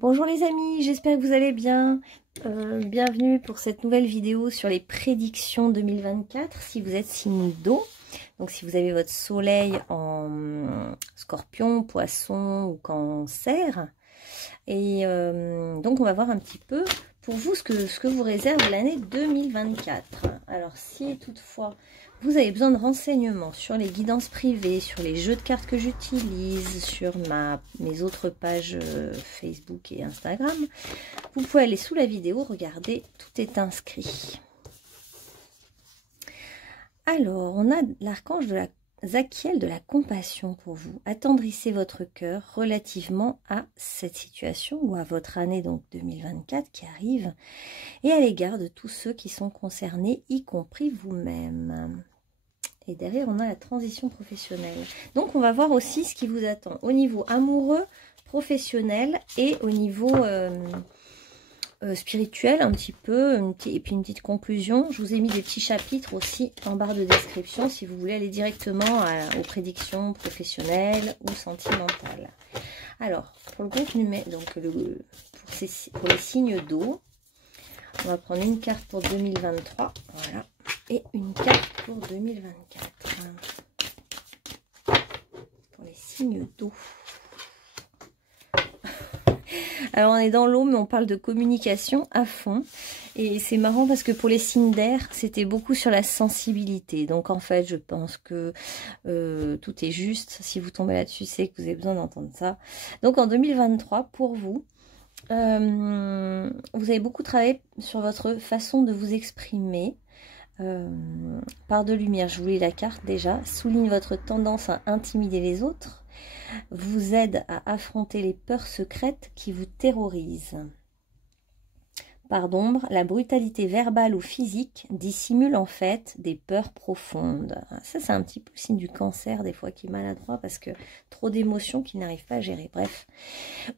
Bonjour les amis, j'espère que vous allez bien. Bienvenue pour cette nouvelle vidéo sur les prédictions 2024 si vous êtes signe d'eau. Donc si vous avez votre soleil en scorpion, poisson ou cancer. Et donc on va voir un petit peu pour vous ce que vous réserve l'année 2024. Alors si toutefois vous avez besoin de renseignements sur les guidances privées, sur les jeux de cartes que j'utilise, sur mes autres pages Facebook et Instagram, vous pouvez aller sous la vidéo, regarder, tout est inscrit. Alors, on a l'archange de la Zachiel de la compassion pour vous. Attendrissez votre cœur relativement à cette situation ou à votre année donc 2024 qui arrive et à l'égard de tous ceux qui sont concernés, y compris vous-même. Et derrière, on a la transition professionnelle. Donc, on va voir aussi ce qui vous attend au niveau amoureux, professionnel et au niveau spirituel un petit peu. Et puis une petite conclusion. Je vous ai mis des petits chapitres aussi en barre de description si vous voulez aller directement aux prédictions professionnelles ou sentimentales. Alors, pour le groupe numéro, donc pour les signes d'eau, on va prendre une carte pour 2023. Voilà. Et une carte pour 2024 pour les signes d'eau. Alors on est dans l'eau mais on parle de communication à fond et c'est marrant parce que pour les signes d'air c'était beaucoup sur la sensibilité, donc en fait je pense que tout est juste. Si vous tombez là-dessus c'est que vous avez besoin d'entendre ça. Donc en 2023 pour vous, vous avez beaucoup travaillé sur votre façon de vous exprimer. Part de lumière, je vous lis la carte déjà, souligne votre tendance à intimider les autres, vous aide à affronter les peurs secrètes qui vous terrorisent. Part d'ombre, la brutalité verbale ou physique dissimule en fait des peurs profondes. Ça c'est un petit peu le signe du cancer des fois qui est maladroit parce que trop d'émotions qu'il n'arrive pas à gérer, bref.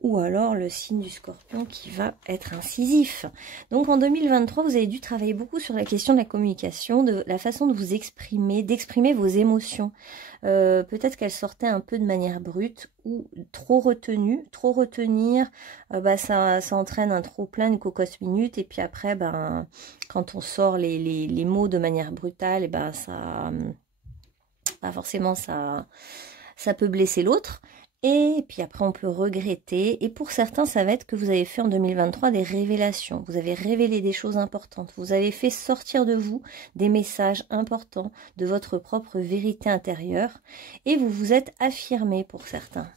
Ou alors le signe du scorpion qui va être incisif. Donc en 2023 vous avez dû travailler beaucoup sur la question de la communication, de la façon de vous exprimer, d'exprimer vos émotions. Peut-être qu'elles sortaient un peu de manière brute ou trop retenue. Trop retenir, ça entraîne un trop plein, une cocotte minute. Et puis après, quand on sort les mots de manière brutale, et forcément ça peut blesser l'autre. Et puis après, on peut regretter. Et pour certains, ça va être que vous avez fait en 2023 des révélations. Vous avez révélé des choses importantes. Vous avez fait sortir de vous des messages importants de votre propre vérité intérieure. Et vous vous êtes affirmé pour certains.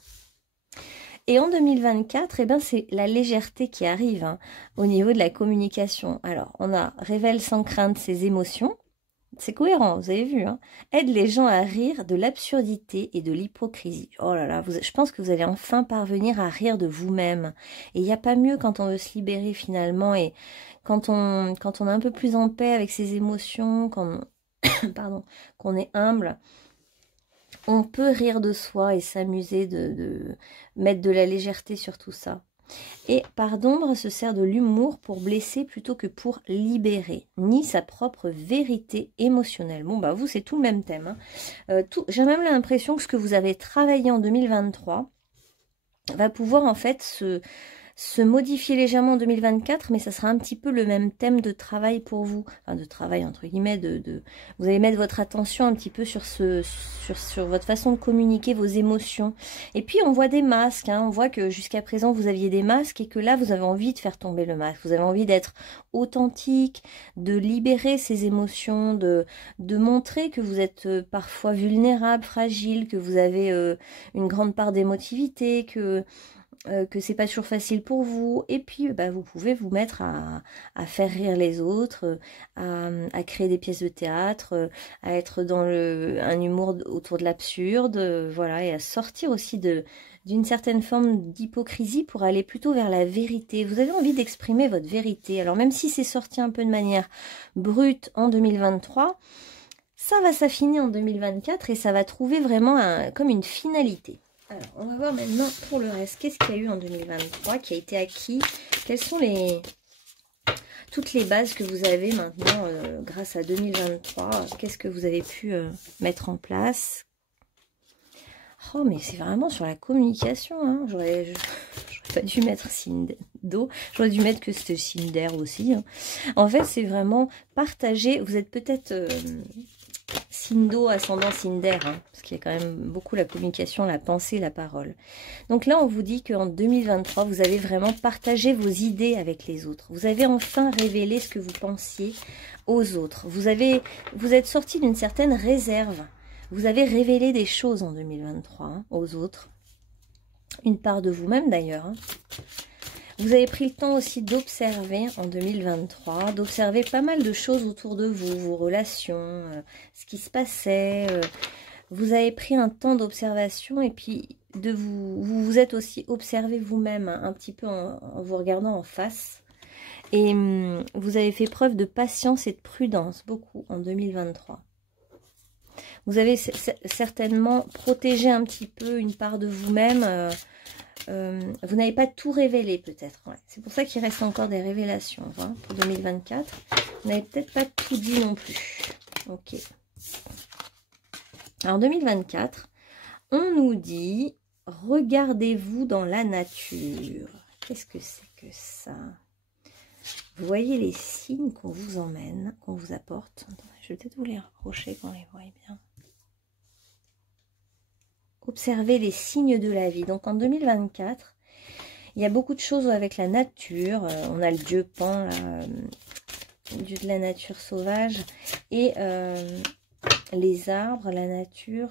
Et en 2024, c'est la légèreté qui arrive au niveau de la communication. Alors, on a révèle sans crainte ses émotions. C'est cohérent, vous avez vu. Aide les gens à rire de l'absurdité et de l'hypocrisie. Oh là là, je pense que vous allez enfin parvenir à rire de vous-même. Et il n'y a pas mieux quand on veut se libérer finalement. Et quand on est un peu plus en paix avec ses émotions, qu'on est humble, on peut rire de soi et s'amuser de mettre de la légèreté sur tout ça. Et part d'ombre se sert de l'humour pour blesser plutôt que pour libérer, ni sa propre vérité émotionnelle. Bon, vous, c'est tout le même thème. J'ai même l'impression que ce que vous avez travaillé en 2023 va pouvoir en fait se modifier légèrement en 2024, mais ça sera un petit peu le même thème de travail pour vous. Enfin, de travail, entre guillemets, vous allez mettre votre attention un petit peu sur votre façon de communiquer vos émotions. Et puis, on voit des masques. On voit que jusqu'à présent, vous aviez des masques et que là, vous avez envie de faire tomber le masque. Vous avez envie d'être authentique, de libérer ces émotions, de montrer que vous êtes parfois vulnérable, fragile, que vous avez une grande part d'émotivité, que c'est pas toujours facile pour vous, et puis vous pouvez vous mettre à faire rire les autres, à créer des pièces de théâtre, à être dans un humour autour de l'absurde, voilà, et à sortir aussi d'une certaine forme d'hypocrisie pour aller plutôt vers la vérité. Vous avez envie d'exprimer votre vérité, alors même si c'est sorti un peu de manière brute en 2023, ça va s'affiner en 2024 et ça va trouver vraiment comme une finalité. Alors, on va voir maintenant pour le reste. Qu'est-ce qu'il y a eu en 2023 qui a été acquis? Quelles sont toutes les bases que vous avez maintenant grâce à 2023? Qu'est-ce que vous avez pu mettre en place? Oh, mais c'est vraiment sur la communication. J'aurais pas dû mettre signe d'eau. J'aurais dû mettre que c'était signe d'air aussi. Hein. En fait, c'est vraiment partager. Vous êtes peut-être signe d'eau, ascendant signe d'air. Hein, parce qu'il y a quand même beaucoup la communication, la pensée, la parole. Donc là, on vous dit qu'en 2023, vous avez vraiment partagé vos idées avec les autres. Vous avez enfin révélé ce que vous pensiez aux autres. Vous êtes sorti d'une certaine réserve. Vous avez révélé des choses en 2023 hein, aux autres. Une part de vous-même d'ailleurs. Hein. Vous avez pris le temps aussi d'observer en 2023, d'observer pas mal de choses autour de vous, vos relations, ce qui se passait. Vous avez pris un temps d'observation et puis vous vous êtes aussi observé vous-même hein, un petit peu en vous regardant en face. Et vous avez fait preuve de patience et de prudence beaucoup en 2023. Vous avez certainement protégé un petit peu une part de vous-même. Vous n'avez pas tout révélé peut-être. Ouais. C'est pour ça qu'il reste encore des révélations hein, pour 2024. Vous n'avez peut-être pas tout dit non plus. Ok. Alors 2024, on nous dit, regardez-vous dans la nature. Qu'est-ce que c'est que ça? Vous voyez les signes qu'on vous emmène, qu'on vous apporte. Je vais peut-être vous les rapprocher qu'on les voit bien. Observez les signes de la vie. Donc en 2024, il y a beaucoup de choses avec la nature. On a le dieu Pan, le dieu de la nature sauvage. Et les arbres, la nature.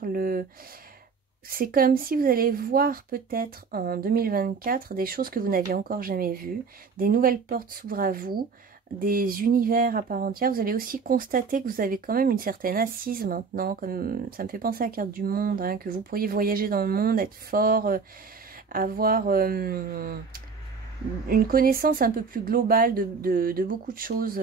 C'est comme si vous allez voir peut-être en 2024 des choses que vous n'aviez encore jamais vues. Des nouvelles portes s'ouvrent à vous. Des univers à part entière. Vous allez aussi constater que vous avez quand même une certaine assise maintenant, comme ça me fait penser à la carte du monde, hein, que vous pourriez voyager dans le monde, être fort, avoir une connaissance un peu plus globale de beaucoup de choses.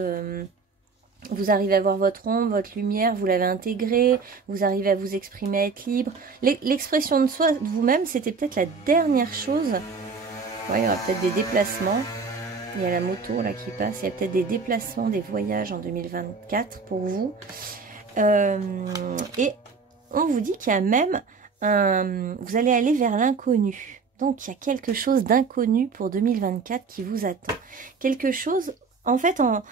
Vous arrivez à voir votre ombre, votre lumière, vous l'avez intégrée, vous arrivez à vous exprimer, à être libre. L'expression de soi, de vous-même, c'était peut-être la dernière chose. Ouais, il y aura peut-être des déplacements. Il y a la moto là qui passe. Il y a peut-être des déplacements, des voyages en 2024 pour vous. Et on vous dit qu'il y a même vous allez aller vers l'inconnu. Donc il y a quelque chose d'inconnu pour 2024 qui vous attend. Quelque chose, en fait, en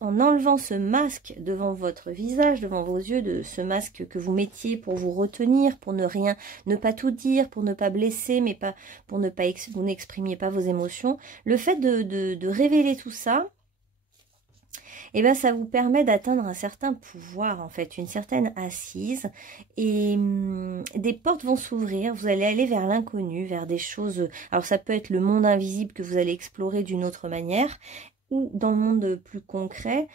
enlevant ce masque devant votre visage, devant vos yeux, de ce masque que vous mettiez pour vous retenir, pour ne pas tout dire, pour ne pas blesser, mais pas pour ne pas vous n'exprimiez pas vos émotions. Le fait de révéler tout ça, eh ben, ça vous permet d'atteindre un certain pouvoir, en fait, une certaine assise. Et des portes vont s'ouvrir, vous allez aller vers l'inconnu, vers des choses... Alors ça peut être le monde invisible que vous allez explorer d'une autre manière, ou dans le monde plus concret,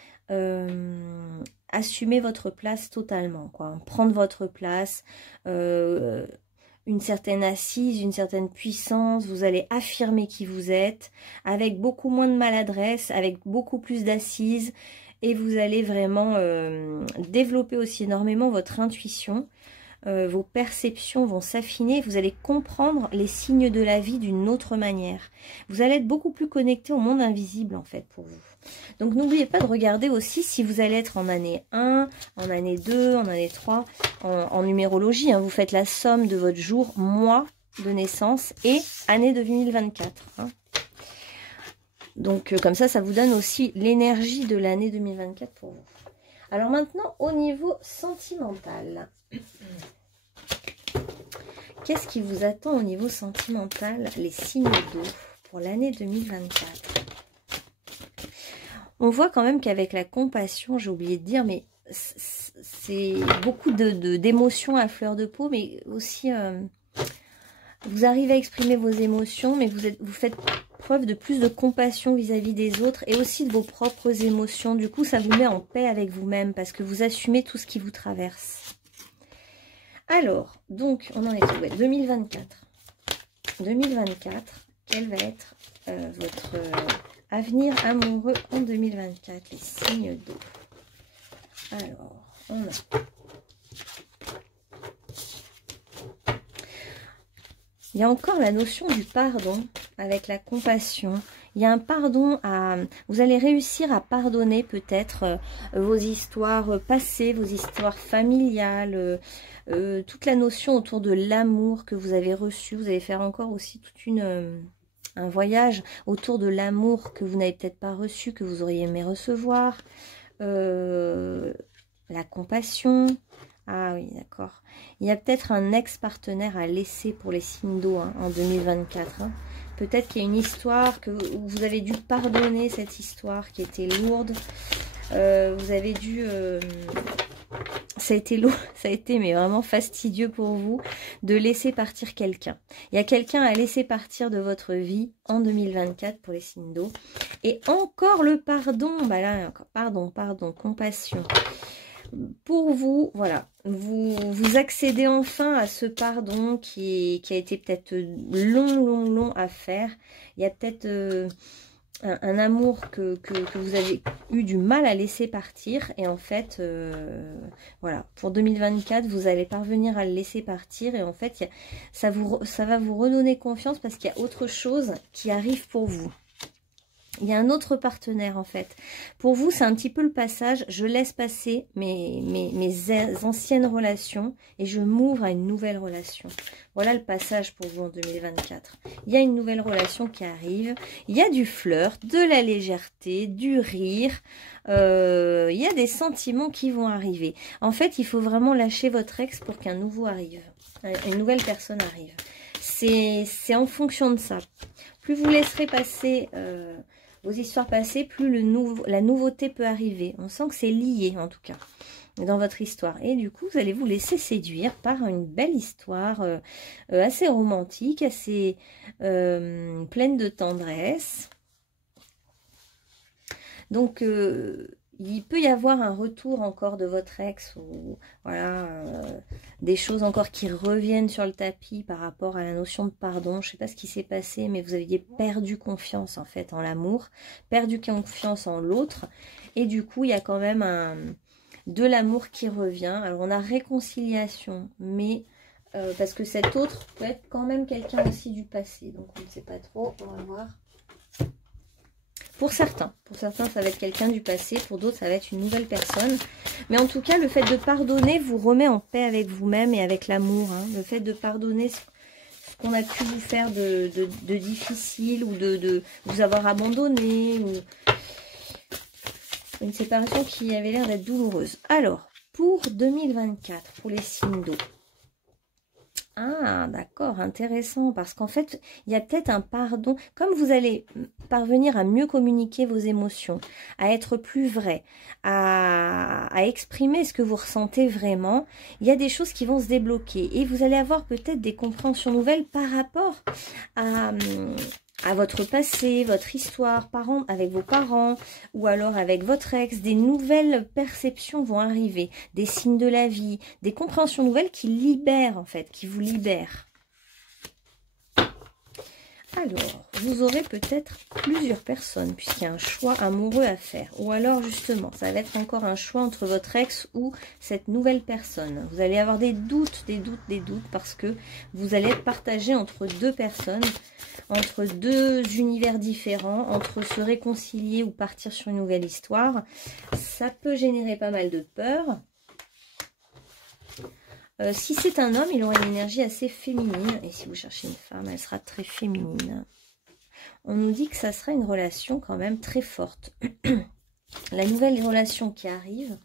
assumer votre place totalement, quoi. Prendre votre place, une certaine assise, une certaine puissance, vous allez affirmer qui vous êtes, avec beaucoup moins de maladresse, avec beaucoup plus d'assises, et vous allez vraiment développer aussi énormément votre intuition. Vos perceptions vont s'affiner, vous allez comprendre les signes de la vie d'une autre manière. Vous allez être beaucoup plus connecté au monde invisible en fait pour vous. Donc n'oubliez pas de regarder aussi si vous allez être en année 1, en année 2, en année 3, en numérologie. Hein, vous faites la somme de votre jour, mois de naissance et année 2024. Hein. Donc comme ça vous donne aussi l'énergie de l'année 2024 pour vous. Alors maintenant au niveau sentimental. Qu'est-ce qui vous attend au niveau sentimental, les signes d'eau pour l'année 2024? On voit quand même qu'avec la compassion, j'ai oublié de dire, mais c'est beaucoup d'émotions à fleur de peau, mais aussi vous arrivez à exprimer vos émotions, mais vous faites preuve de plus de compassion vis-à-vis des autres et aussi de vos propres émotions. Du coup, ça vous met en paix avec vous-même parce que vous assumez tout ce qui vous traverse. Alors, donc, on en est où? 2024. 2024, quel va être votre avenir amoureux en 2024? Les signes d'eau. Alors, on a... Il y a encore la notion du pardon avec la compassion. Il y a un pardon à... Vous allez réussir à pardonner peut-être vos histoires passées, vos histoires familiales, toute la notion autour de l'amour que vous avez reçu. Vous allez faire encore aussi toute une un voyage autour de l'amour que vous n'avez peut-être pas reçu, que vous auriez aimé recevoir, la compassion. Ah oui, d'accord. Il y a peut-être un ex-partenaire à laisser pour les signes d'eau en 2024. Hein. Peut-être qu'il y a une histoire que vous avez dû pardonner, cette histoire qui était lourde. Vous avez dû... ça a été lourd, ça a été mais vraiment fastidieux pour vous de laisser partir quelqu'un. Il y a quelqu'un à laisser partir de votre vie en 2024 pour les signes d'eau. Et encore le pardon, bah là, encore, pardon, compassion. Pour vous, voilà, vous accédez enfin à ce pardon qui a été peut-être long à faire. Il y a peut-être un amour que vous avez eu du mal à laisser partir. Et en fait, voilà, pour 2024, vous allez parvenir à le laisser partir. Et en fait, ça va vous redonner confiance parce qu'il y a autre chose qui arrive pour vous. Il y a un autre partenaire en fait. Pour vous, c'est un petit peu le passage. Je laisse passer mes anciennes relations et je m'ouvre à une nouvelle relation. Voilà le passage pour vous en 2024. Il y a une nouvelle relation qui arrive. Il y a du flirt, de la légèreté, du rire. Il y a des sentiments qui vont arriver. En fait, il faut vraiment lâcher votre ex pour qu'un nouveau arrive. Une nouvelle personne arrive. C'est en fonction de ça. Plus vous laisserez passer... vos histoires passées, plus la nouveauté peut arriver. On sent que c'est lié, en tout cas, dans votre histoire. Et du coup, vous allez vous laisser séduire par une belle histoire assez romantique, assez pleine de tendresse. Donc, il peut y avoir un retour encore de votre ex ou voilà, des choses encore qui reviennent sur le tapis par rapport à la notion de pardon. Je ne sais pas ce qui s'est passé, mais vous aviez perdu confiance en fait en l'amour, perdu confiance en l'autre. Et du coup, il y a quand même de l'amour qui revient. Alors, on a réconciliation, mais parce que cet autre peut être quand même quelqu'un aussi du passé. Donc, on ne sait pas trop. On va voir. Pour certains, ça va être quelqu'un du passé, pour d'autres, ça va être une nouvelle personne. Mais en tout cas, le fait de pardonner vous remet en paix avec vous-même et avec l'amour. Hein. Le fait de pardonner ce qu'on a pu vous faire de difficile ou de vous avoir abandonné. Ou une séparation qui avait l'air d'être douloureuse. Alors, pour 2024, pour les signes d'eau. Ah, d'accord, intéressant, parce qu'en fait, il y a peut-être un pardon. Comme vous allez parvenir à mieux communiquer vos émotions, à être plus vrai, à exprimer ce que vous ressentez vraiment, il y a des choses qui vont se débloquer. Et vous allez avoir peut-être des compréhensions nouvelles par rapport à votre passé, votre histoire, avec vos parents ou alors avec votre ex. Des nouvelles perceptions vont arriver, des signes de la vie, des compréhensions nouvelles qui libèrent en fait, qui vous libèrent. Alors, vous aurez peut-être plusieurs personnes puisqu'il y a un choix amoureux à faire. Ou alors justement, ça va être encore un choix entre votre ex ou cette nouvelle personne. Vous allez avoir des doutes parce que vous allez être partagé entre deux personnes, entre deux univers différents, entre se réconcilier ou partir sur une nouvelle histoire. Ça peut générer pas mal de peur. Si c'est un homme, il aura une énergie assez féminine. Et si vous cherchez une femme, elle sera très féminine. On nous dit que ça sera une relation quand même très forte. La nouvelle relation qui arrive,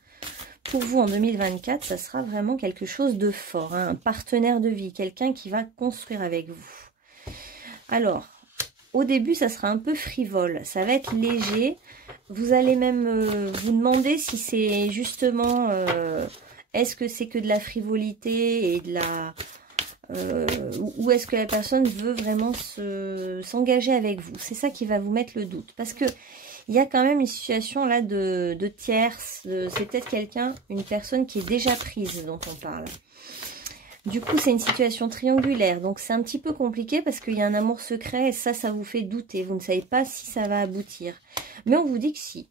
pour vous en 2024, ça sera vraiment quelque chose de fort. Hein, un partenaire de vie, quelqu'un qui va construire avec vous. Alors, au début, ça sera un peu frivole. Ça va être léger. Vous allez même vous demander si c'est justement... est-ce que c'est que de la frivolité et de la... ou est-ce que la personne veut vraiment s'engager avec vous? C'est ça qui va vous mettre le doute. Parce que il y a quand même une situation là de tierce. C'est peut-être quelqu'un, une personne qui est déjà prise dont on parle. Du coup, c'est une situation triangulaire. Donc, c'est un petit peu compliqué parce qu'il y a un amour secret et ça vous fait douter. Vous ne savez pas si ça va aboutir. Mais on vous dit que si.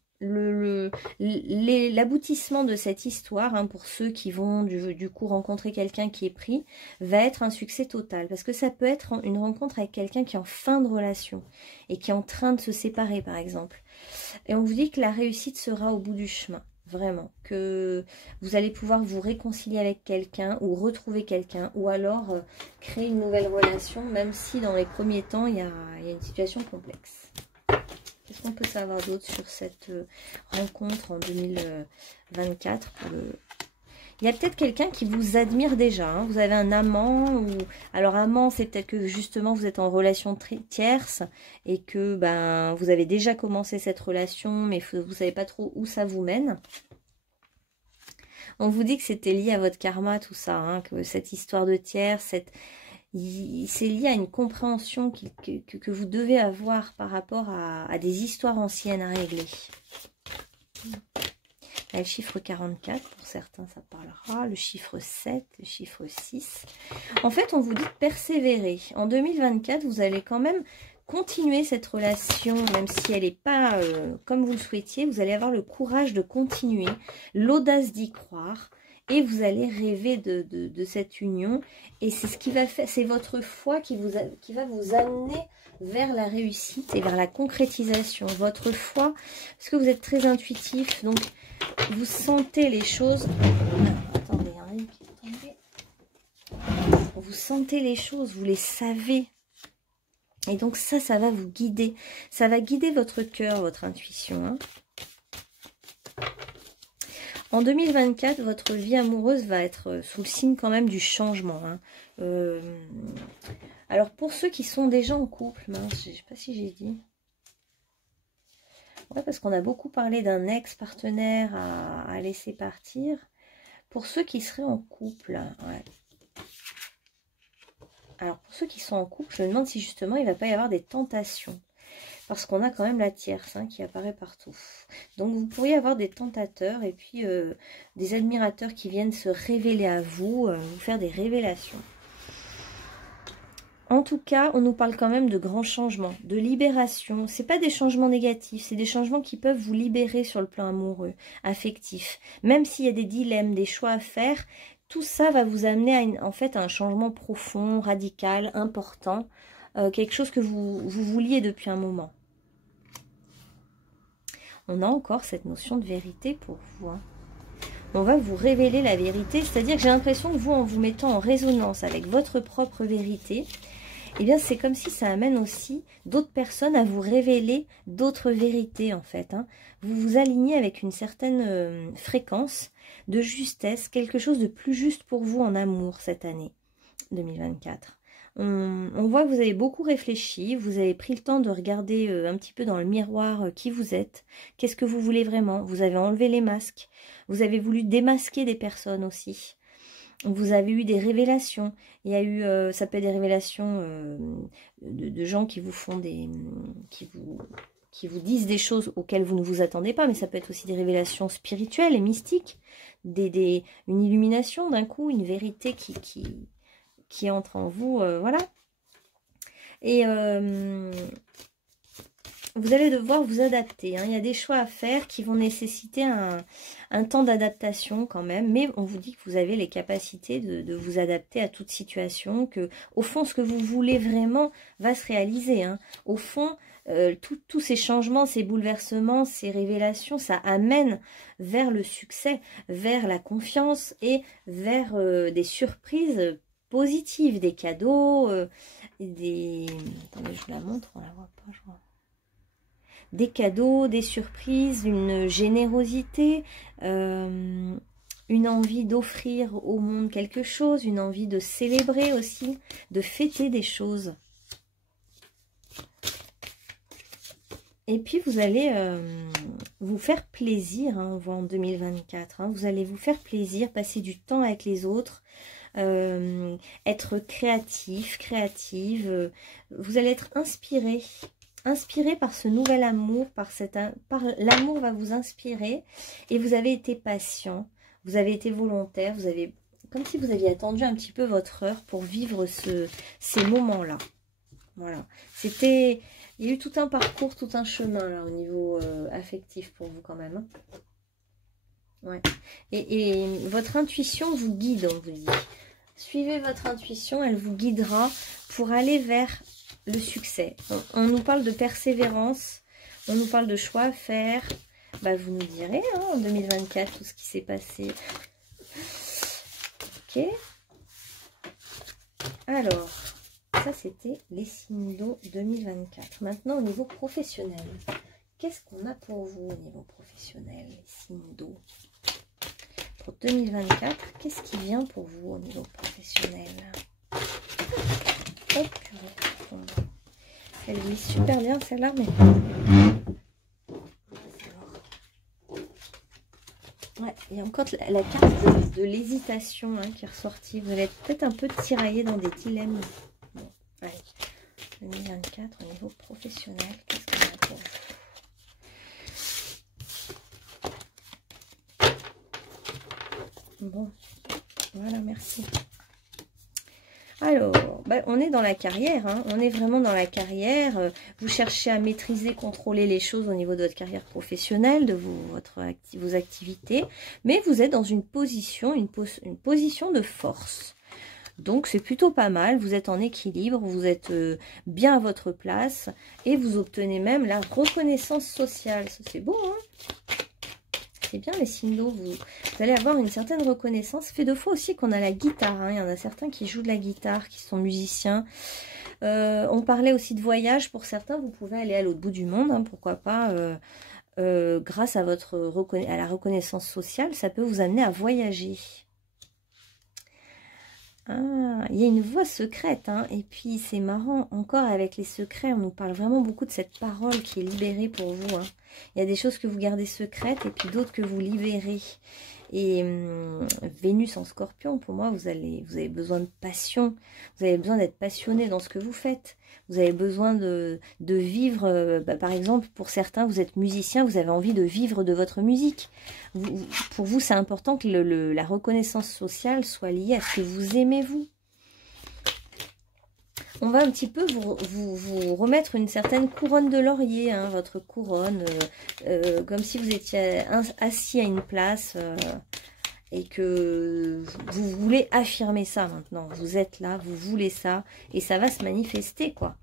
L'aboutissement de cette histoire, hein, pour ceux qui vont du coup rencontrer quelqu'un qui est pris, va être un succès total. Parce que ça peut être une rencontre avec quelqu'un qui est en fin de relation et qui est en train de se séparer, par exemple. Et on vous dit que la réussite sera au bout du chemin. vraiment, que vous allez pouvoir vous réconcilier avec quelqu'un ou retrouver quelqu'un, ou alors créer une nouvelle relation, même si dans les premiers temps, il y a une situation complexe. Qu'est-ce qu'on peut savoir d'autre sur cette rencontre en 2024 pour le... Il y a peut-être quelqu'un qui vous admire déjà, hein. Vous avez un amant, ou alors amant, c'est peut-être que justement vous êtes en relation tierce et que ben vous avez déjà commencé cette relation, mais vous ne savez pas trop où ça vous mène. On vous dit que c'était lié à votre karma, tout ça, hein, que cette histoire de tierce, c'est lié à une compréhension que vous devez avoir par rapport à des histoires anciennes à régler. Le chiffre 44, pour certains, ça parlera. Le chiffre 7, le chiffre 6. En fait, on vous dit de persévérer. En 2024, vous allez quand même continuer cette relation, même si elle n'est pas comme vous le souhaitiez. Vous allez avoir le courage de continuer, l'audace d'y croire. Et vous allez rêver de cette union. Et c'est ce qui va faire, c'est votre foi qui va vous amener vers la réussite et vers la concrétisation. Votre foi, parce que vous êtes très intuitif, donc vous sentez les choses. Attendez, un livre qui est tombé. Vous sentez les choses, vous les savez. Et donc ça va vous guider. Ça va guider votre cœur, votre intuition. Hein. En 2024, votre vie amoureuse va être sous le signe quand même du changement. Hein. Alors pour ceux qui sont déjà en couple, mince, je ne sais pas si j'ai dit. Ouais, parce qu'on a beaucoup parlé d'un ex-partenaire à laisser partir. Pour ceux qui seraient en couple, ouais. Alors pour ceux qui sont en couple, je me demande si justement il ne va pas y avoir des tentations. Parce qu'on a quand même la tierce hein, qui apparaît partout. Donc vous pourriez avoir des tentateurs et puis des admirateurs qui viennent se révéler à vous, vous faire des révélations. En tout cas, on nous parle quand même de grands changements, de libération. Ce n'est pas des changements négatifs, c'est des changements qui peuvent vous libérer sur le plan amoureux, affectif. Même s'il y a des dilemmes, des choix à faire, tout ça va vous amener à, en fait, à un changement profond, radical, important. Quelque chose que vous vouliez depuis un moment. On a encore cette notion de vérité pour vous. Hein. On va vous révéler la vérité, c'est-à-dire que j'ai l'impression que vous, en vous mettant en résonance avec votre propre vérité, eh bien c'est comme si ça amène aussi d'autres personnes à vous révéler d'autres vérités en fait. Hein. Vous vous alignez avec une certaine fréquence de justesse, quelque chose de plus juste pour vous en amour cette année 2024. On voit que vous avez beaucoup réfléchi, vous avez pris le temps de regarder un petit peu dans le miroir qui vous êtes, qu'est-ce que vous voulez vraiment, vous avez enlevé les masques, vous avez voulu démasquer des personnes aussi, vous avez eu des révélations, il y a eu, ça peut être des révélations de gens qui vous font des, qui vous disent des choses auxquelles vous ne vous attendez pas, mais ça peut être aussi des révélations spirituelles et mystiques, une illumination d'un coup, une vérité qui entre en vous, voilà. Et vous allez devoir vous adapter. Hein. Il y a des choix à faire qui vont nécessiter un temps d'adaptation quand même. Mais on vous dit que vous avez les capacités de vous adapter à toute situation. Que au fond, ce que vous voulez vraiment va se réaliser. Hein. Au fond, tous ces changements, ces bouleversements, ces révélations, ça amène vers le succès, vers la confiance et vers des surprises positives, des cadeaux, Attendez, je vous la montre, on la voit pas, je vois. Des cadeaux, des surprises, une générosité, une envie d'offrir au monde quelque chose, une envie de célébrer aussi, de fêter des choses. Et puis vous allez vous faire plaisir, hein, on voit en 2024, hein, vous allez vous faire plaisir, passer du temps avec les autres, être créatif, créative, vous allez être inspiré par ce nouvel amour, l'amour va vous inspirer et vous avez été patient, vous avez été volontaire, vous avez comme si vous aviez attendu un petit peu votre heure pour vivre ces moments-là. Voilà, il y a eu tout un parcours, tout un chemin là au niveau affectif pour vous quand même. Hein. Ouais. Et votre intuition vous guide, on vous dit. Suivez votre intuition, elle vous guidera pour aller vers le succès. On nous parle de persévérance, on nous parle de choix à faire, Bah, vous nous direz hein, en 2024 tout ce qui s'est passé. Ok. Alors, ça c'était les signes d'eau 2024. Maintenant au niveau professionnel, qu'est-ce qu'on a pour vous au niveau professionnel, les signes d'eau? Pour 2024, qu'est-ce qui vient pour vous au niveau professionnel? Hop, elle lit super bien celle-là, mais... Ouais, il y a encore la carte de l'hésitation hein, qui est ressortie. Vous allez être peut-être un peu tiraillé dans des dilemmes. Bon, allez. 2024 au niveau professionnel, qu'est-ce qu'on a pour vous? Bon, voilà, merci. Alors, bah, on est dans la carrière, hein. On est vraiment dans la carrière. Vous cherchez à maîtriser, contrôler les choses au niveau de votre carrière professionnelle, de vos activités, mais vous êtes dans une position de force. Donc, c'est plutôt pas mal. Vous êtes en équilibre, vous êtes bien à votre place et vous obtenez même la reconnaissance sociale. Ça, c'est beau, hein? C'est bien les signes d'eau, vous allez avoir une certaine reconnaissance. Ça fait 2 fois aussi qu'on a la guitare, hein. Il y en a certains qui jouent de la guitare, qui sont musiciens. On parlait aussi de voyage, pour certains vous pouvez aller à l'autre bout du monde, hein, pourquoi pas, grâce à la reconnaissance sociale, ça peut vous amener à voyager. Ah, il y a une voix secrète, hein, et puis c'est marrant, encore avec les secrets, on nous parle vraiment beaucoup de cette parole qui est libérée pour vous. Hein. Il y a des choses que vous gardez secrètes et puis d'autres que vous libérez. Et Vénus en Scorpion, pour moi, vous avez besoin de passion, vous avez besoin d'être passionné dans ce que vous faites. Vous avez besoin de vivre, par exemple, pour certains, vous êtes musicien, vous avez envie de vivre de votre musique. Pour vous, c'est important que la reconnaissance sociale soit liée à ce que vous aimez, vous. On va un petit peu vous remettre une certaine couronne de laurier, hein, votre couronne, comme si vous étiez assis à une place et que vous voulez affirmer ça maintenant. Vous êtes là, vous voulez ça et ça va se manifester, quoi.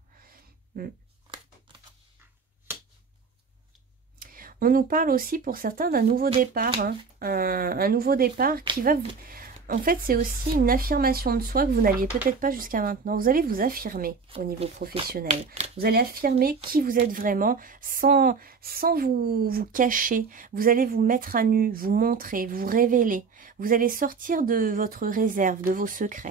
On nous parle aussi pour certains d'un nouveau départ, hein, un nouveau départ qui va vous... En fait, c'est aussi une affirmation de soi que vous n'aviez peut-être pas jusqu'à maintenant. Vous allez vous affirmer au niveau professionnel. Vous allez affirmer qui vous êtes vraiment sans vous cacher. Vous allez vous mettre à nu, vous montrer, vous révéler. Vous allez sortir de votre réserve, de vos secrets.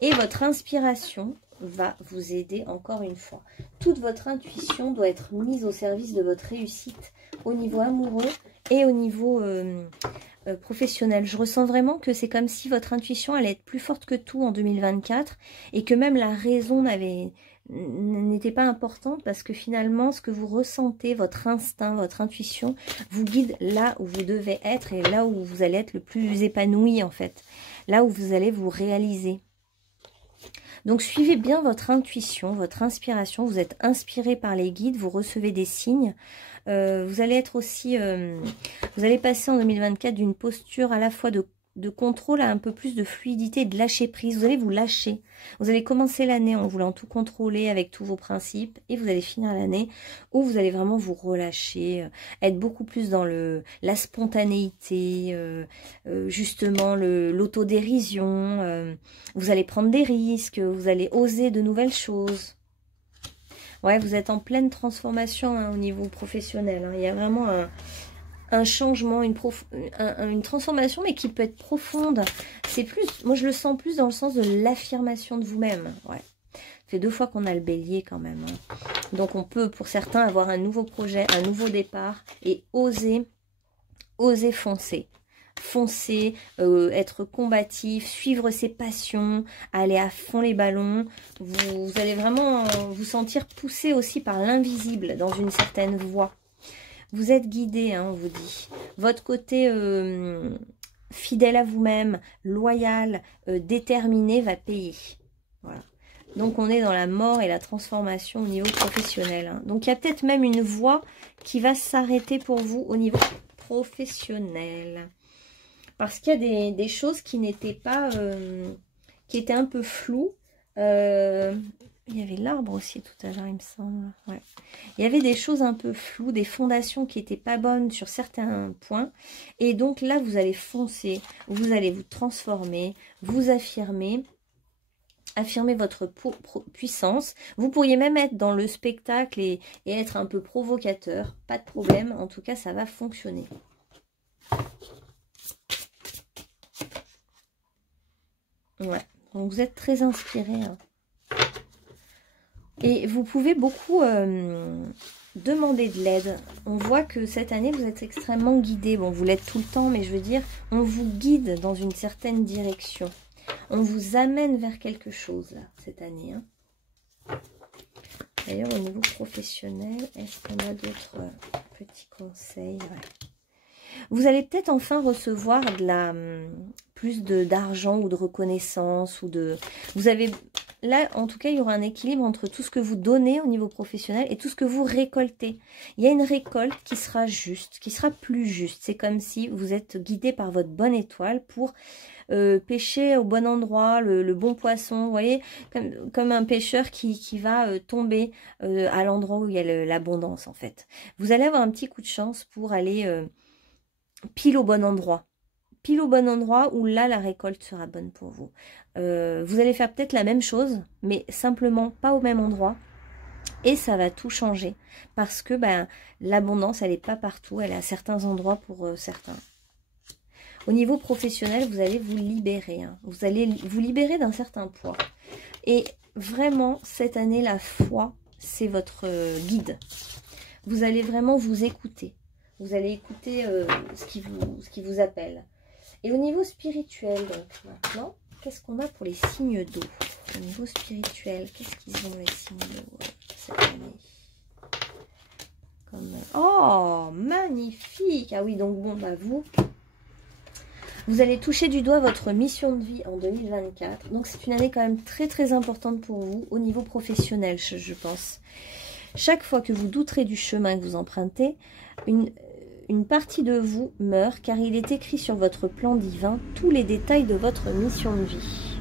Et votre inspiration va vous aider encore une fois. Toute votre intuition doit être mise au service de votre réussite au niveau amoureux et au niveau... professionnel. Je ressens vraiment que c'est comme si votre intuition allait être plus forte que tout en 2024 et que même la raison n'était pas importante parce que finalement ce que vous ressentez, votre instinct, votre intuition vous guide là où vous devez être et là où vous allez être le plus épanoui en fait, là où vous allez vous réaliser. Donc suivez bien votre intuition, votre inspiration, vous êtes inspiré par les guides, vous recevez des signes. Vous allez être aussi, vous allez passer en 2024 d'une posture à la fois de contrôle à un peu plus de fluidité et de lâcher prise. Vous allez vous lâcher. Vous allez commencer l'année en voulant tout contrôler avec tous vos principes et vous allez finir l'année où vous allez vraiment vous relâcher, être beaucoup plus dans la spontanéité, justement l'autodérision. Vous allez prendre des risques, vous allez oser de nouvelles choses. Ouais, vous êtes en pleine transformation hein, au niveau professionnel. Hein. Il y a vraiment un changement, une transformation, mais qui peut être profonde. C'est plus, moi je le sens plus dans le sens de l'affirmation de vous-même. Ouais. Ça fait 2 fois qu'on a le bélier quand même. Hein. Donc on peut pour certains avoir un nouveau projet, un nouveau départ et oser foncer. Foncer, être combatif, suivre ses passions, aller à fond les ballons. Vous allez vraiment vous sentir poussé aussi par l'invisible dans une certaine voie. Vous êtes guidé, hein, on vous dit. Votre côté fidèle à vous-même, loyal, déterminé va payer. Voilà. Donc on est dans la mort et la transformation au niveau professionnel. Hein. Donc il y a peut-être même une voie qui va s'arrêter pour vous au niveau professionnel. Parce qu'il y a des choses qui n'étaient pas, qui étaient un peu floues. Il y avait l'arbre aussi tout à l'heure, il me semble. Ouais. Il y avait des choses un peu floues, des fondations qui n'étaient pas bonnes sur certains points. Et donc là, vous allez foncer, vous allez vous transformer, vous affirmer. Affirmer votre puissance. Vous pourriez même être dans le spectacle et être un peu provocateur. Pas de problème. En tout cas, ça va fonctionner. Ouais. Donc, vous êtes très inspiré. Hein. Et vous pouvez beaucoup demander de l'aide. On voit que cette année, vous êtes extrêmement guidé. Bon, vous l'êtes tout le temps, mais je veux dire, on vous guide dans une certaine direction. On vous amène vers quelque chose, là, cette année. Hein. D'ailleurs, au niveau professionnel, est-ce qu'on a d'autres petits conseils? Ouais. Vous allez peut-être enfin recevoir plus d'argent ou de reconnaissance. Vous avez... Là, en tout cas, il y aura un équilibre entre tout ce que vous donnez au niveau professionnel et tout ce que vous récoltez. Il y a une récolte qui sera juste, qui sera plus juste. C'est comme si vous êtes guidé par votre bonne étoile pour pêcher au bon endroit, le bon poisson. Vous voyez, comme un pêcheur qui va tomber à l'endroit où il y a l'abondance, en fait. Vous allez avoir un petit coup de chance pour aller pile au bon endroit. Pile au bon endroit où là, la récolte sera bonne pour vous. Vous allez faire peut-être la même chose, mais simplement pas au même endroit. Et ça va tout changer. Parce que l'abondance, elle n'est pas partout. Elle est à certains endroits pour certains. Au niveau professionnel, vous allez vous libérer. Hein. Vous allez vous libérer d'un certain poids. Et vraiment, cette année, la foi, c'est votre guide. Vous allez vraiment vous écouter. Vous allez écouter ce qui vous appelle. Et au niveau spirituel, donc, maintenant, qu'est-ce qu'on a pour les signes d'eau? Au niveau spirituel, qu'est-ce qu'ils ont les signes d'eau cette année? Oh, magnifique! Ah oui, donc bon, vous allez toucher du doigt votre mission de vie en 2024. Donc c'est une année quand même très très importante pour vous au niveau professionnel, je pense. Chaque fois que vous douterez du chemin que vous empruntez, une partie de vous meurt car il est écrit sur votre plan divin tous les détails de votre mission de vie.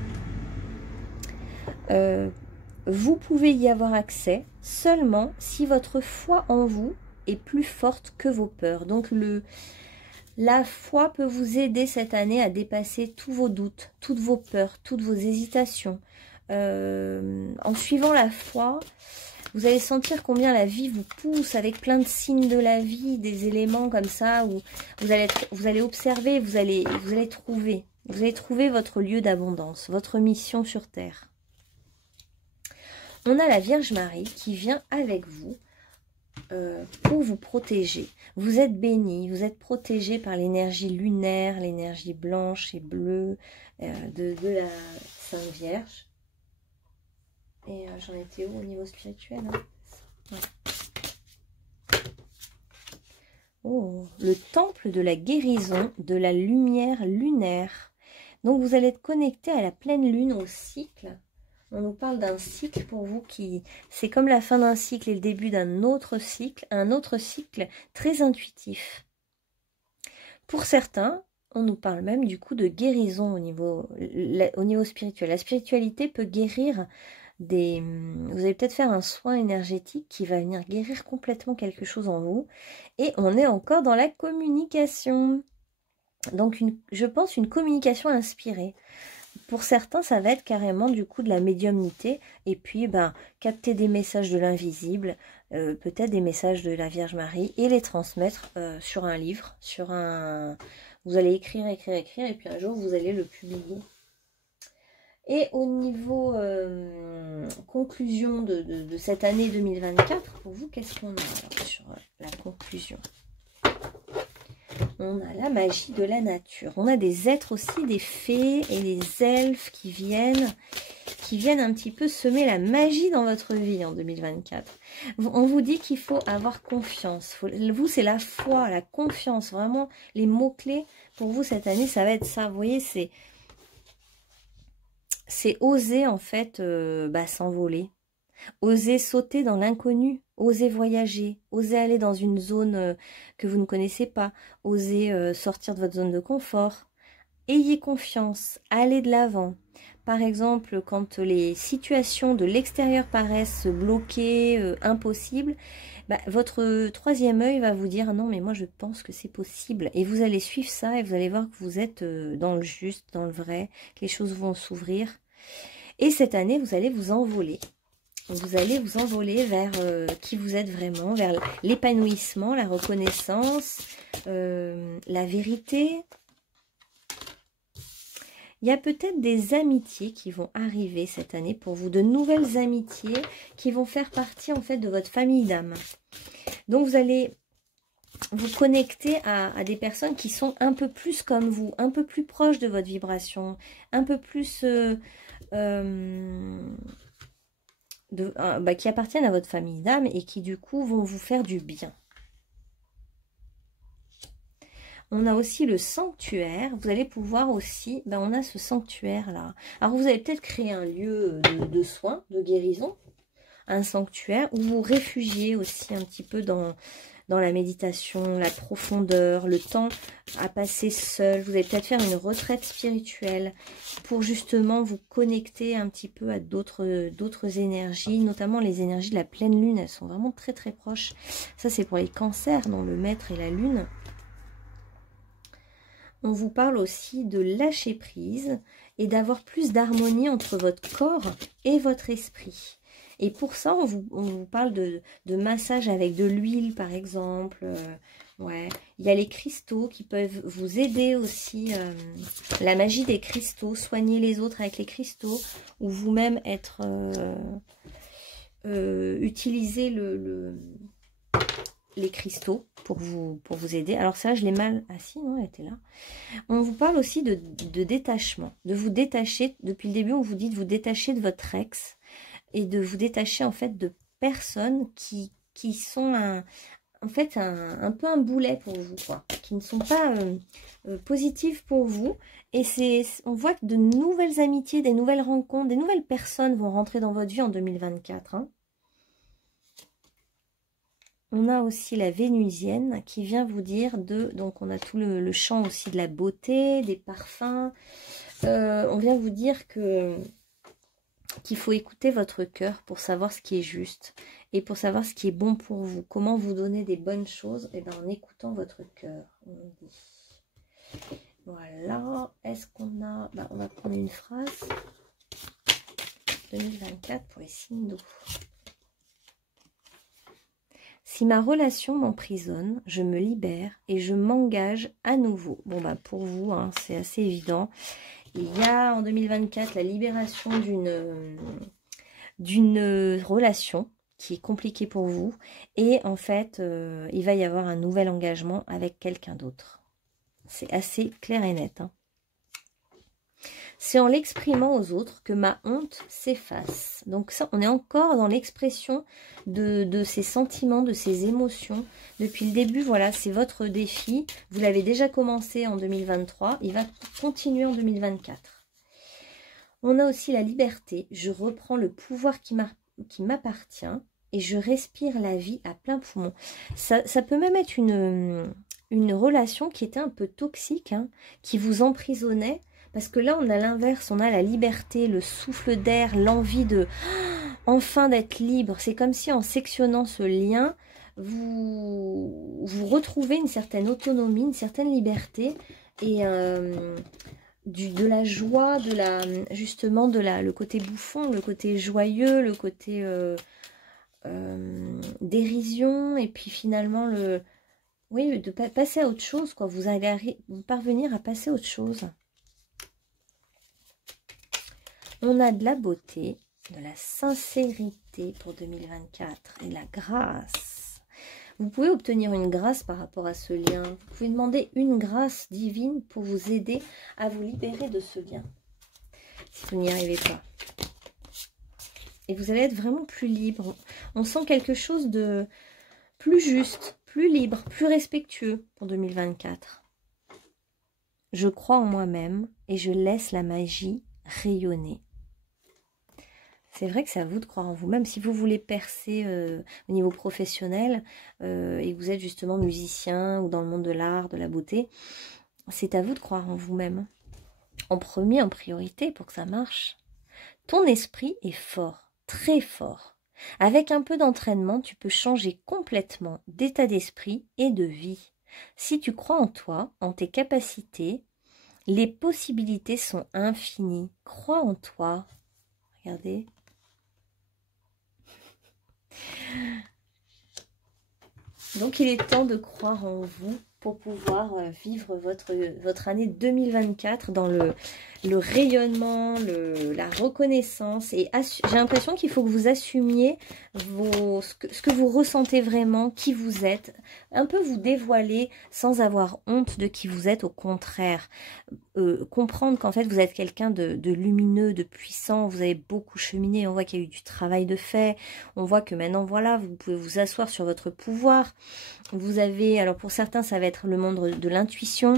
Vous pouvez y avoir accès seulement si votre foi en vous est plus forte que vos peurs. Donc la foi peut vous aider cette année à dépasser tous vos doutes, toutes vos peurs, toutes vos hésitations. En suivant la foi, vous allez sentir combien la vie vous pousse avec plein de signes de la vie, des éléments comme ça où vous allez observer, vous allez trouver votre lieu d'abondance, votre mission sur terre. On a la Vierge Marie qui vient avec vous pour vous protéger. Vous êtes bénis, vous êtes protégés par l'énergie lunaire, l'énergie blanche et bleue de la Sainte Vierge. Et j'en étais où au niveau spirituel, hein? Ouais. Oh, le temple de la guérison, de la lumière lunaire. Donc vous allez être connecté à la pleine lune, au cycle. On nous parle d'un cycle pour vous qui... C'est comme la fin d'un cycle et le début d'un autre cycle. Un autre cycle très intuitif. Pour certains, on nous parle même du coup de guérison au niveau spirituel. La spiritualité peut guérir vous allez peut-être faire un soin énergétique qui va venir guérir complètement quelque chose en vous. Et on est encore dans la communication. Donc, je pense une communication inspirée. Pour certains, ça va être carrément du coup de la médiumnité. Et puis, capter des messages de l'invisible, peut-être des messages de la Vierge Marie et les transmettre sur un livre, Vous allez écrire, et puis un jour, vous allez le publier. Et au niveau conclusion de cette année 2024, pour vous, qu'est-ce qu'on a sur la conclusion? On a la magie de la nature. On a des êtres aussi, des fées et des elfes qui viennent un petit peu semer la magie dans votre vie en 2024. On vous dit qu'il faut avoir confiance. Vous, c'est la foi, la confiance. Vraiment, les mots-clés pour vous cette année, ça va être ça. Vous voyez, c'est oser en fait s'envoler, oser sauter dans l'inconnu, oser voyager, oser aller dans une zone que vous ne connaissez pas, oser sortir de votre zone de confort. Ayez confiance, allez de l'avant, par exemple, quand les situations de l'extérieur paraissent bloquées, impossibles, bah, votre troisième œil va vous dire non mais moi je pense que c'est possible, et vous allez suivre ça et vous allez voir que vous êtes dans le juste, dans le vrai, que les choses vont s'ouvrir. Et cette année vous allez vous envoler. Vous allez vous envoler vers qui vous êtes vraiment, vers l'épanouissement, la reconnaissance, la vérité. Il y a peut-être des amitiés qui vont arriver cette année pour vous, de nouvelles amitiés qui vont faire partie en fait de votre famille d'âme. Donc vous allez vous connecter à des personnes qui sont un peu plus comme vous, un peu plus proches de votre vibration, un peu plus qui appartiennent à votre famille d'âme et qui du coup vont vous faire du bien. On a aussi le sanctuaire. Vous allez pouvoir aussi, on a ce sanctuaire là. Alors vous allez peut-être créer un lieu de soins, de guérison, un sanctuaire où vous réfugiez aussi un petit peu dans la méditation, la profondeur, le temps à passer seul. Vous allez peut-être faire une retraite spirituelle pour justement vous connecter un petit peu à d'autres énergies, notamment les énergies de la pleine lune. Elles sont vraiment très très proches. Ça c'est pour les cancers, dont le maître est la lune. On vous parle aussi de lâcher prise et d'avoir plus d'harmonie entre votre corps et votre esprit. Et pour ça, on vous parle de massage avec de l'huile, par exemple. Ouais. Il y a les cristaux qui peuvent vous aider aussi. La magie des cristaux, soigner les autres avec les cristaux, ou vous-même être utiliser les cristaux pour vous aider. Alors ça, je l'ai mal... Ah si, non, elle était là. On vous parle aussi de détachement, de vous détacher. Depuis le début, on vous dit de vous détacher de votre ex et de vous détacher en fait de personnes qui sont en fait un peu un boulet pour vous, quoi, qui ne sont pas positives pour vous. Et on voit que de nouvelles amitiés, des nouvelles rencontres, des nouvelles personnes vont rentrer dans votre vie en 2024. Hein. On a aussi la vénusienne qui vient vous dire donc on a tout le champ aussi de la beauté, des parfums. On vient vous dire qu'il faut écouter votre cœur pour savoir ce qui est juste et pour savoir ce qui est bon pour vous. Comment vous donner des bonnes choses, et en écoutant votre cœur. On dit. Voilà. Est-ce qu'on a... on va prendre une phrase. 2024 pour les signes d'eau. Si ma relation m'emprisonne, je me libère et je m'engage à nouveau. Bon, pour vous, hein, c'est assez évident. Il y a en 2024 la libération d'une relation qui est compliquée pour vous. Et en fait, il va y avoir un nouvel engagement avec quelqu'un d'autre. C'est assez clair et net. Hein. C'est en l'exprimant aux autres que ma honte s'efface. Donc ça, on est encore dans l'expression de ces sentiments, de ces émotions. Depuis le début, voilà, c'est votre défi. Vous l'avez déjà commencé en 2023. Il va continuer en 2024. On a aussi la liberté. Je reprends le pouvoir qui m'appartient et je respire la vie à plein poumon. Ça peut même être une relation qui était un peu toxique, hein, qui vous emprisonnait. Parce que là, on a l'inverse, on a la liberté, le souffle d'air, l'envie de enfin d'être libre. C'est comme si en sectionnant ce lien, vous retrouvez une certaine autonomie, une certaine liberté et de la joie, justement le côté bouffon, le côté joyeux, le côté dérision, et puis finalement de passer à autre chose, quoi. Vous allez parvenir à passer à autre chose. On a de la beauté, de la sincérité pour 2024 et la grâce. Vous pouvez obtenir une grâce par rapport à ce lien. Vous pouvez demander une grâce divine pour vous aider à vous libérer de ce lien, si vous n'y arrivez pas. Et vous allez être vraiment plus libre. On sent quelque chose de plus juste, plus libre, plus respectueux pour 2024. Je crois en moi-même et je laisse la magie rayonner. C'est vrai que c'est à vous de croire en vous. Même si vous voulez percer au niveau professionnel et que vous êtes justement musicien ou dans le monde de l'art, de la beauté, c'est à vous de croire en vous-même. En premier, en priorité, pour que ça marche. Ton esprit est fort, très fort. Avec un peu d'entraînement, tu peux changer complètement d'état d'esprit et de vie. Si tu crois en toi, en tes capacités, les possibilités sont infinies. Crois en toi. Regardez. Donc il est temps de croire en vous pour pouvoir vivre votre année 2024 dans le rayonnement, la reconnaissance. Et j'ai l'impression qu'il faut que vous assumiez ce que vous ressentez vraiment, qui vous êtes. Un peu vous dévoiler sans avoir honte de qui vous êtes, au contraire. Comprendre qu'en fait vous êtes quelqu'un de lumineux, de puissant, vous avez beaucoup cheminé, on voit qu'il y a eu du travail de fait, on voit que maintenant voilà, vous pouvez vous asseoir sur votre pouvoir. Vous avez, alors pour certains ça va être le monde de l'intuition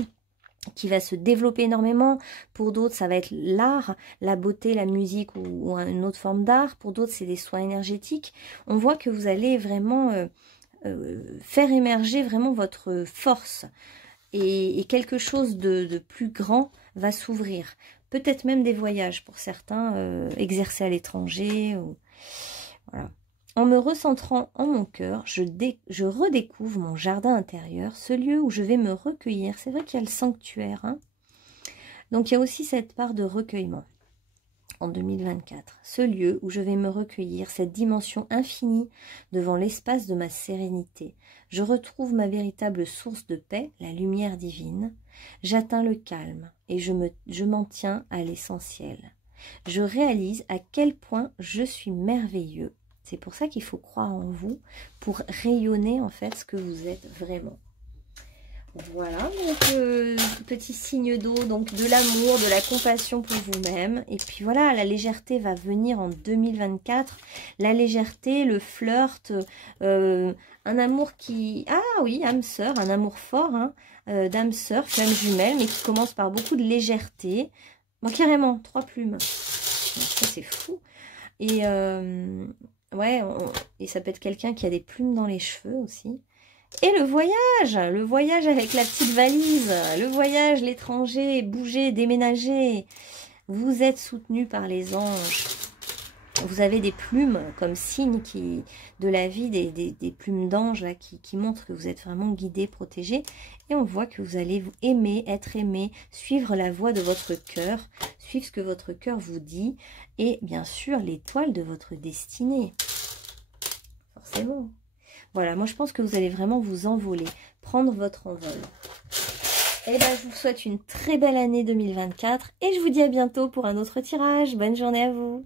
qui va se développer énormément, pour d'autres ça va être l'art, la beauté, la musique ou une autre forme d'art, pour d'autres c'est des soins énergétiques. On voit que vous allez vraiment faire émerger vraiment votre force. Et quelque chose de plus grand va s'ouvrir. Peut-être même des voyages pour certains, exercer à l'étranger. Voilà. En me recentrant en mon cœur, je redécouvre mon jardin intérieur, ce lieu où je vais me recueillir. C'est vrai qu'il y a le sanctuaire. Hein, donc il y a aussi cette part de recueillement en 2024. Ce lieu où je vais me recueillir, cette dimension infinie devant l'espace de ma sérénité. Je retrouve ma véritable source de paix, la lumière divine. J'atteins le calme et je m'en tiens à l'essentiel. Je réalise à quel point je suis merveilleux. C'est pour ça qu'il faut croire en vous, pour rayonner en fait ce que vous êtes vraiment. Voilà, donc petit signe d'eau, donc de l'amour, de la compassion pour vous-même. Et puis voilà, la légèreté va venir en 2024. La légèreté, le flirt, un amour qui... Ah oui, âme sœur, un amour fort, hein, d'âme sœur, flamme jumelle, mais qui commence par beaucoup de légèreté. Bon, carrément, 3 plumes. Ça, c'est fou. Et ouais, et ça peut être quelqu'un qui a des plumes dans les cheveux aussi. Et le voyage avec la petite valise, le voyage, l'étranger, bouger, déménager. Vous êtes soutenu par les anges. Vous avez des plumes comme signe de la vie, des plumes d'anges là qui montrent que vous êtes vraiment guidé, protégé. Et on voit que vous allez vous aimer, être aimé, suivre la voie de votre cœur, suivre ce que votre cœur vous dit. Et bien sûr, l'étoile de votre destinée. Forcément. Voilà, moi je pense que vous allez vraiment vous envoler, prendre votre envol. Et bien, je vous souhaite une très belle année 2024 et je vous dis à bientôt pour un autre tirage. Bonne journée à vous.